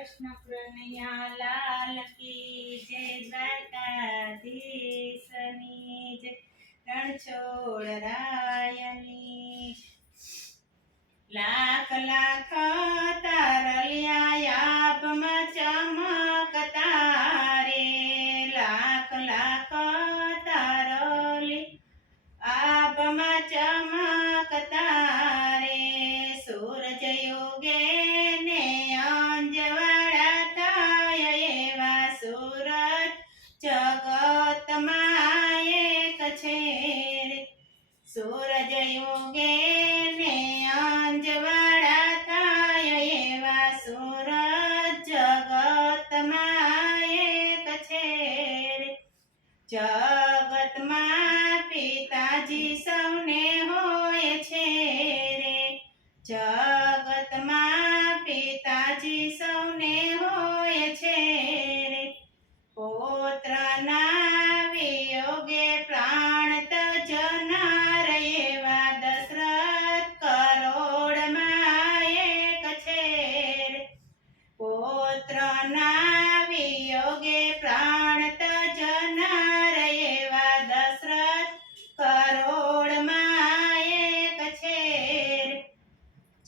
કૃષ્ણ કનૈયા લાલ કી જય દ્વારકાધીશની જય રણછોડ રાયની. લાખ લાખ તારા જગતમાં પિતાજી સૌને હોય છે રે. જગ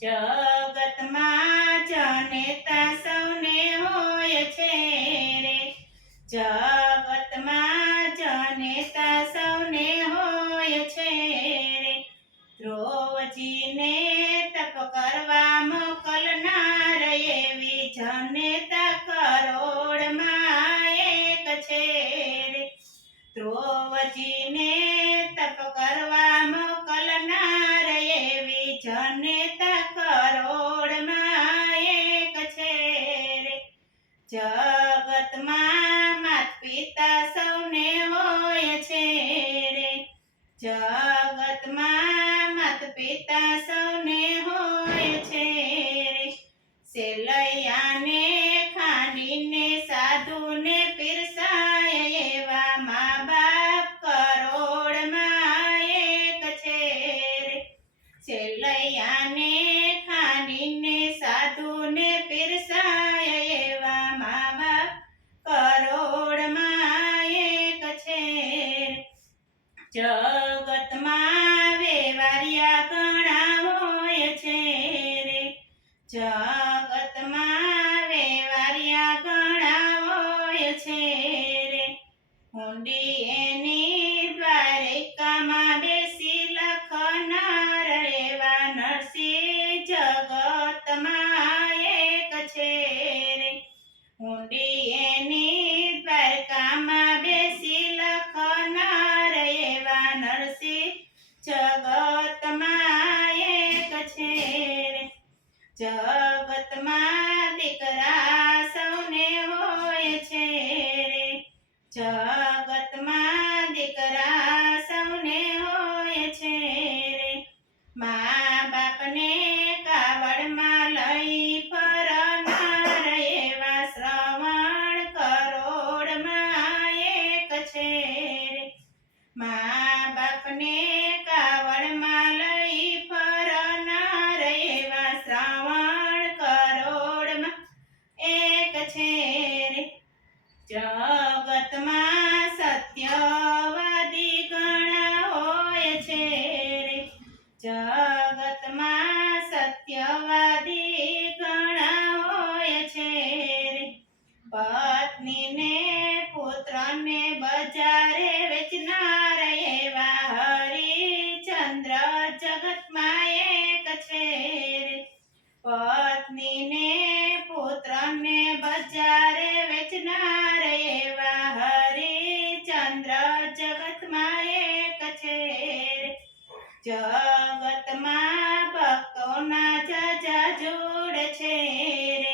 જગતમાં જનેતા સૌને હોય છે રે. જગતમાં જનેતા સૌને હોય છે રે. રોજીને તપ કરવા જગતમાં મત પિતા સૌને હોય છે. સેલ જગતમાં વેવારિયા ઘણા હોય છે રે. જગ જગતમાં દીકરા સૌને હોય છે રે. જગ જગતમાં સત્યવાદી ઘણા હોય છે જગતમાં સત્યવાદી ઘણા હોય છે પત્નીને પુત્રને બજારે વેચનાર એવા હરિચંદ્ર જગતમાં એક છે પત્નીને પુત્રને બજારે વેચનાર જગતમાં ભક્તોના જજા જોડ છે રે.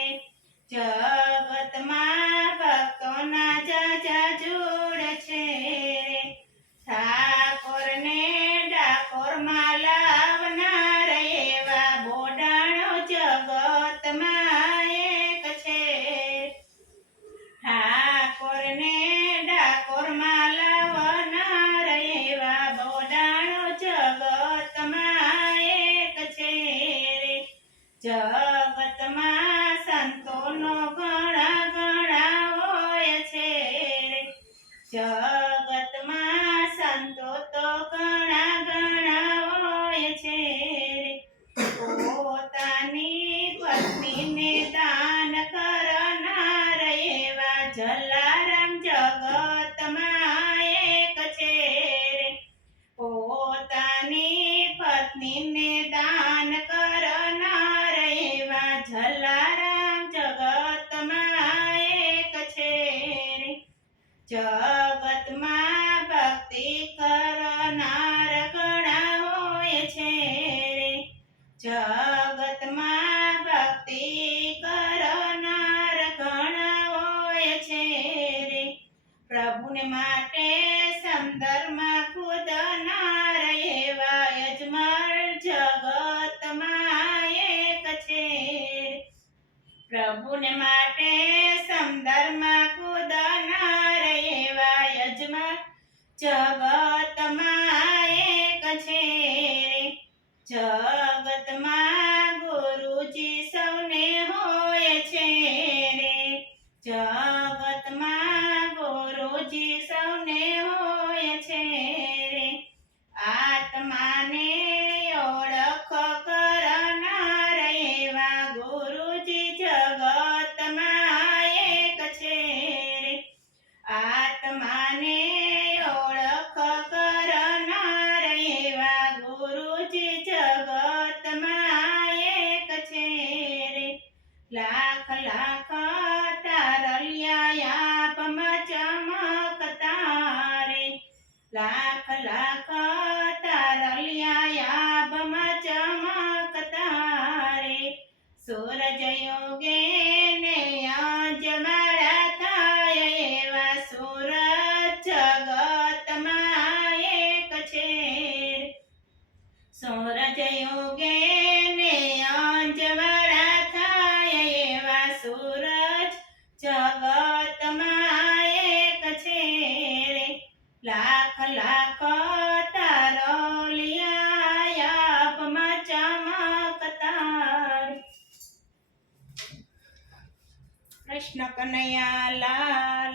જગતમાં સંતો તો ઘણા ઘણા હોય છે પોતાની પત્નીને દાન કરનાર એવા જલારામ જગતમાં એક છે પોતાની પત્નીને દાન કરનાર એવા જલારામ જગતમાં એક છે જગ જગતમાં ભક્તિ કરનાર ઘણા હોય છે પ્રભુને માટે સમદરમાં કૂદનાર એવા યજમાન જગતમાં એક પ્રભુને માટે સમદરમાં કૂદનાર એવા યજમાન જગતમાં એક છે રે. સૂરજ યોગે ને અજવાળા થાય એવા સૂરજ જગતમાં એક છે. સૂરજ યોગે ને અંજવાળા થાય એવા સૂરજ જગતમાં એક છે લાખ લાખ કૃષ્ણ કનૈયા લાલ.